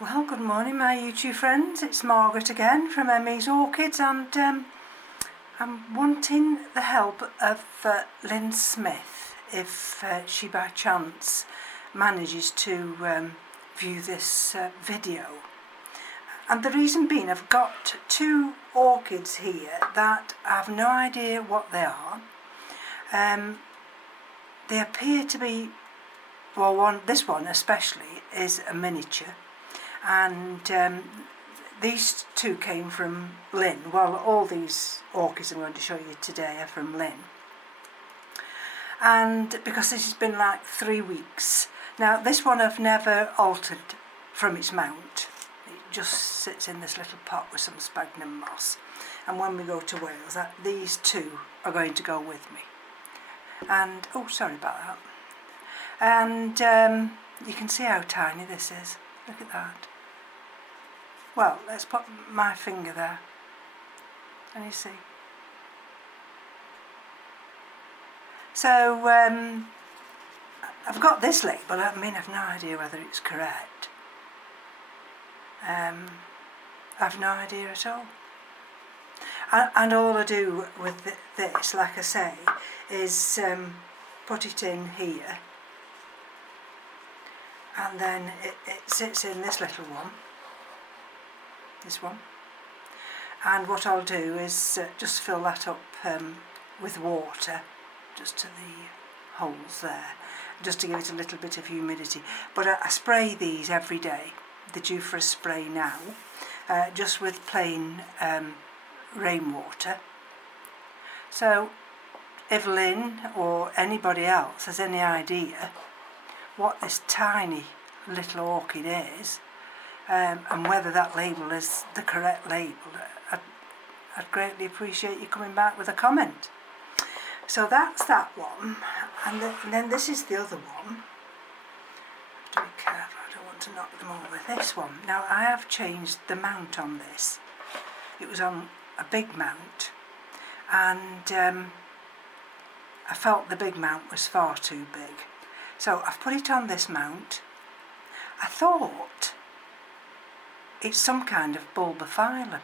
Well, good morning my YouTube friends, it's Margaret again from M.E.s Orchids, and I'm wanting the help of Lynn Smith if she by chance manages to view this video. And the reason being, I've got two orchids here that I have no idea what they are. They appear to be, well, this one especially is a miniature. And these two came from Lynn. Well, all these orchids I'm going to show you today are from Lynn. And because this has been like 3 weeks. Now this one I've never altered from its mount. It just sits in this little pot with some sphagnum moss. And when we go to Wales, these two are going to go with me. And, oh, sorry about that. And you can see how tiny this is. Look at that. Well, let's put my finger there. Can you see? So, I've got this label. I mean, I've no idea whether it's correct. I've no idea at all. And all I do with this, like I say, is put it in here. And then it sits in this little one. This one, and what I'll do is just fill that up with water just to the holes there, just to give it a little bit of humidity. But I spray these every day. They're due for a spray now, just with plain rainwater. So if Lynn or anybody else has any idea what this tiny little orchid is, and whether that label is the correct label, I'd greatly appreciate you coming back with a comment. So that's that one, and then this is the other one. I have to be careful, I don't want to knock them over. This one, now I have changed the mount on this. It was on a big mount, and I felt the big mount was far too big. So I've put it on this mount. I thought it's some kind of bulbophyllum,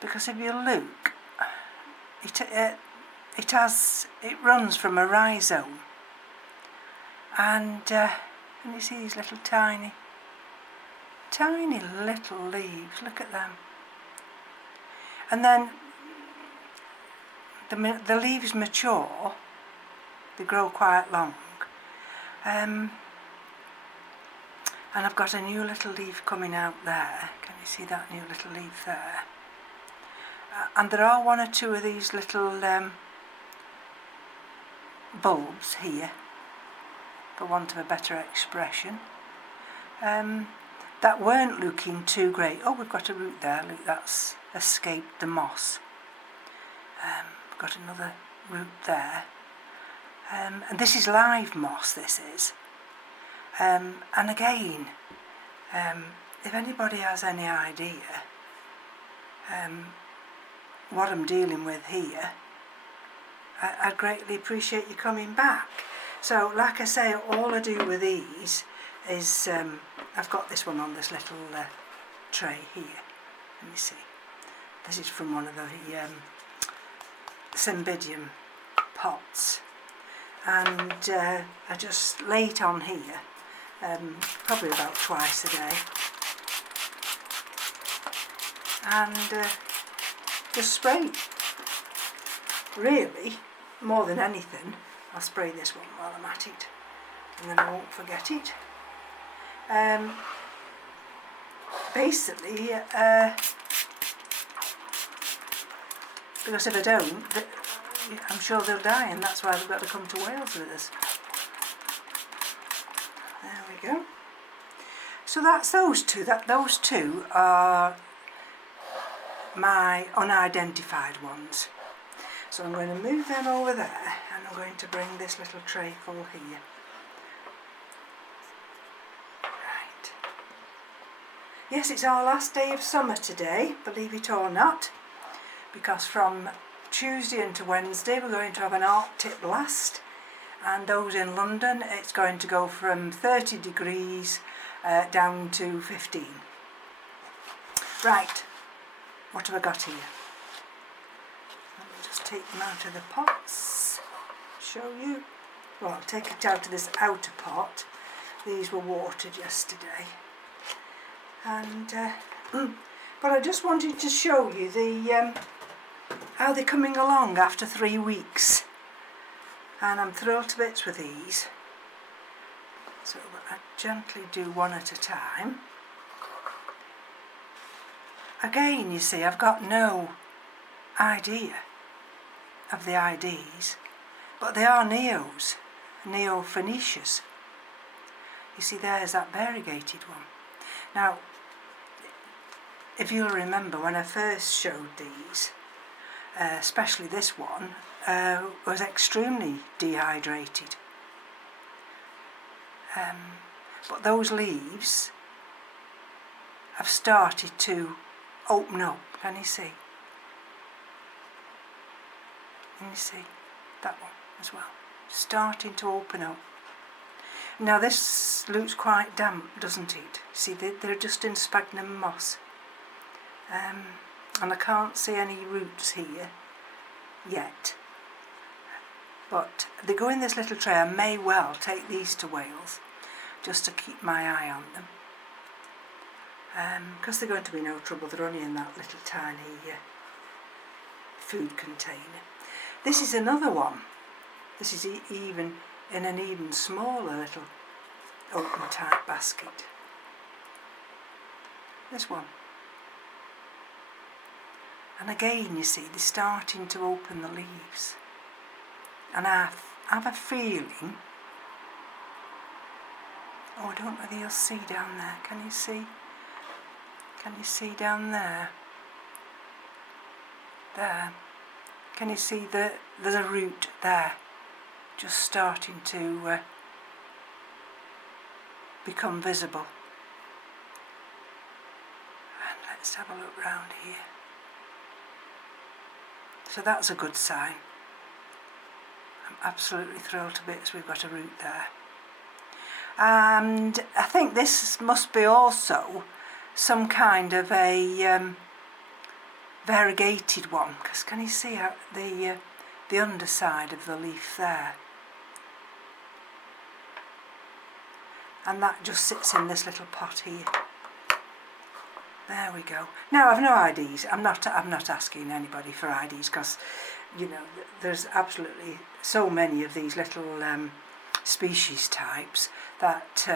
because if you look, it runs from a rhizome, and can you see these little tiny little leaves? Look at them. And then the leaves mature, they grow quite long. And I've got a new little leaf coming out there. Can you see that new little leaf there? And there are one or two of these little bulbs here, for want of a better expression, that weren't looking too great. Oh, we've got a root there. Look, that's escaped the moss. We've got another root there. And this is live moss, this is. And again, if anybody has any idea what I'm dealing with here, I'd greatly appreciate you coming back. So, like I say, all I do with these is, I've got this one on this little tray here. Let me see. This is from one of the cymbidium pots. And I just lay it on here. Probably about twice a day, and just spray. Really, more than anything, I'll spray this one while I'm at it, and then I won't forget it. Basically, because if I don't, I'm sure they'll die, and that's why they've got to come to Wales with us. There we go. So that's those two. Those two are my unidentified ones. So I'm going to move them over there, and I'm going to bring this little tray full here. Right. Yes, it's our last day of summer today, believe it or not, because from Tuesday into Wednesday we're going to have an Arctic blast, and those in London it's going to go from 30 degrees down to 15. Right, what have I got here? Let me just take them out of the pots, show you. Well, I'll take it out of this outer pot. These were watered yesterday. And but I just wanted to show you the how they're coming along after 3 weeks. And I'm thrilled to bits with these. So I gently do one at a time. Again, you see, I've got no idea of the IDs, but they are Neos, Neo-Phoenicias. You see, there's that variegated one. Now, if you'll remember, when I first showed these, especially this one, was extremely dehydrated. But those leaves have started to open up. Can you see? Can you see that one as well? Starting to open up. Now this looks quite damp, doesn't it? See, they're just in sphagnum moss. And I can't see any roots here yet. But they go in this little tray. I may well take these to Wales just to keep my eye on them. Because they're going to be no trouble. They're only in that little tiny food container. This is another one. This is even in an even smaller little open type basket. This one. And again, you see, they're starting to open the leaves. And I have a feeling, oh, I don't know whether you'll see down there. Can you see? Can you see down there? There. Can you see there's a root there, just starting to become visible. And let's have a look round here. So that's a good sign. I'm absolutely thrilled to bits we've got a root there. And I think this must be also some kind of a variegated one, because can you see how the underside of the leaf there? And that just sits in this little pot here. There we go. Now I've no IDs. I'm not asking anybody for IDs, because you know there's absolutely so many of these little species types that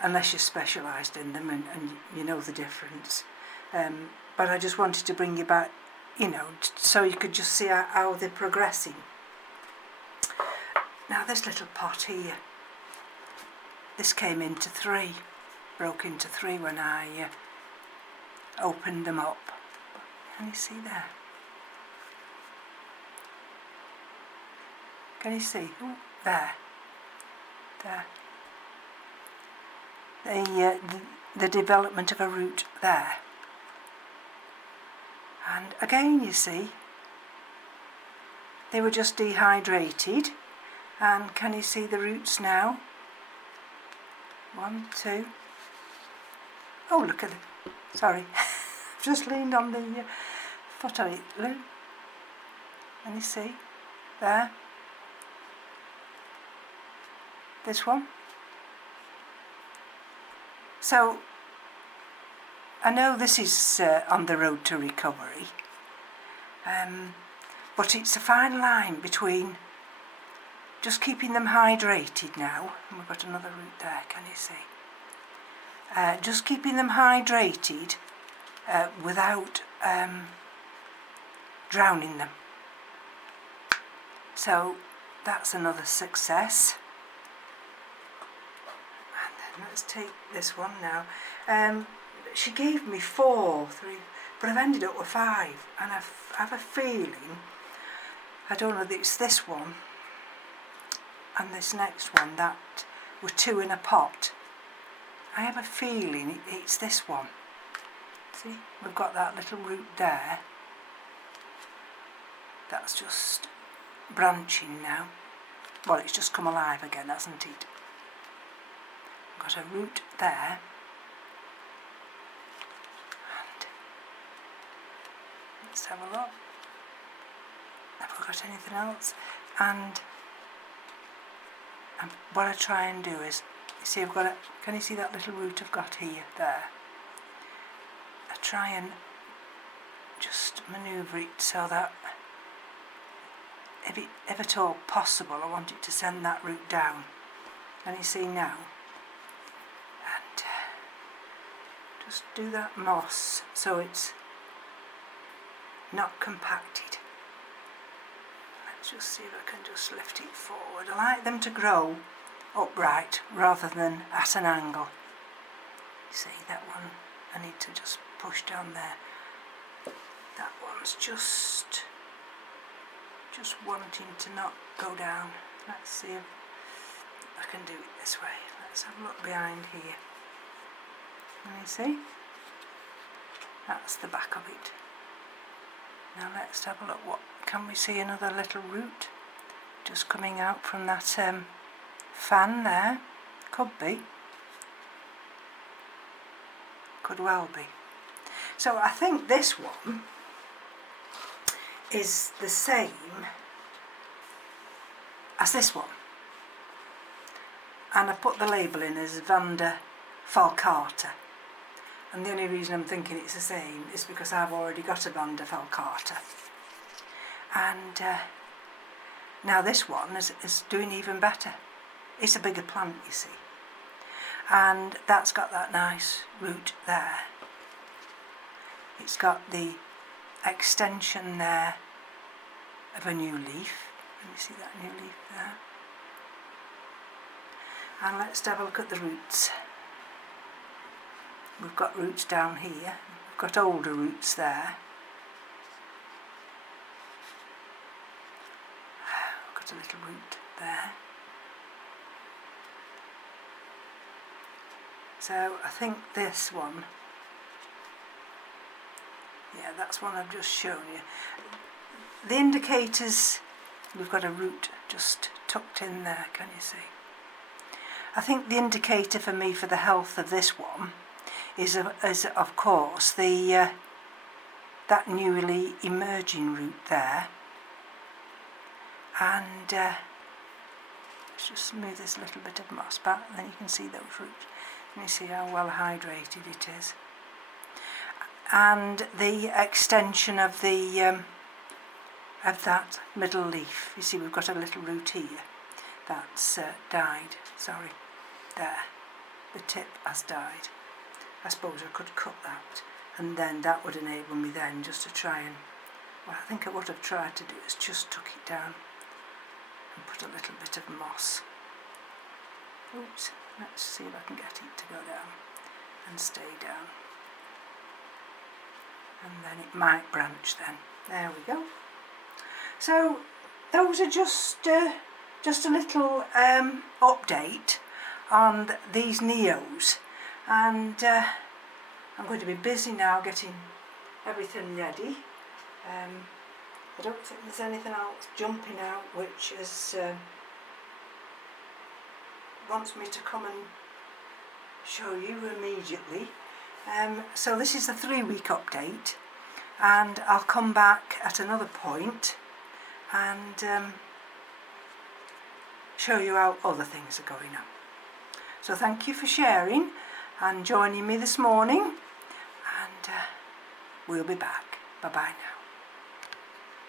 unless you're specialised in them and you know the difference. But I just wanted to bring you back, you know, so you could just see how they're progressing. Now this little pot here, this came into 3, broke into 3 when I opened them up. Can you see there? Can you see? Ooh, there. There. The development of a root there. And again, you see, they were just dehydrated. And can you see the roots now? 1, 2. Oh, look at it. Sorry, I've just leaned on the foot of it. Look. Can you see? There. This one. So, I know this is on the road to recovery, but it's a fine line between just keeping them hydrated now, and we've got another root there, can you see? Just keeping them hydrated without drowning them. So that's another success. And then let's take this one now. She gave me 4, 3, but I've ended up with 5, and I have a feeling, I don't know that it's this one and this next one that were 2 in a pot. I have a feeling it's this one. See, we've got that little root there. That's just branching now. well, it's just come alive again, hasn't it? Got a root there, and let's have a look. Have we got anything else? And what I try and do is, you see, I've got a, can you see that little root I've got here, there? I try and just manoeuvre it so that if at all possible, I want it to send that root down. Can you see now? And just do that moss so it's not compacted. Let's just see if I can just lift it forward. I like them to grow upright rather than at an angle. See, that one I need to just push down there. That one's just wanting to not go down. Let's see if I can do it this way. Let's have a look behind here. Can you see? That's the back of it. Now let's have a look. What can we see? Another little root just coming out from that fan there. Could be. Could well be. So I think this one is the same as this one, and I put the label in as Vanda falcata, and the only reason I'm thinking it's the same is because I've already got a Vanda falcata, and now this one is doing even better. It's a bigger plant, you see, and that's got that nice root there. It's got the extension there of a new leaf. Let me see that new leaf there. And let's have a look at the roots. We've got roots down here. We've got older roots there. We've got a little root there. So I think this one, yeah, that's one I've just shown you. The indicators, we've got a root just tucked in there, can you see? I think the indicator for me for the health of this one is of course the that newly emerging root there. And let's just smooth this little bit of moss back, and then you can see those roots. Can you see how well hydrated it is? And the extension of the that middle leaf. You see, we've got a little root here that's died. Sorry, there. The tip has died. I suppose I could cut that, and then that would enable me then just to try and, well, I think what I've tried to do is just tuck it down and put a little bit of moss. Oops, let's see if I can get it to go down and stay down. And then it might branch then. There we go. So those are just a little update on these M.E.s, and I'm going to be busy now getting everything ready. I don't think there's anything else jumping out which is wants me to come and show you immediately. So this is a 3-week update, and I'll come back at another point and show you how other things are going on. So thank you for sharing and joining me this morning, and we'll be back. Bye bye now.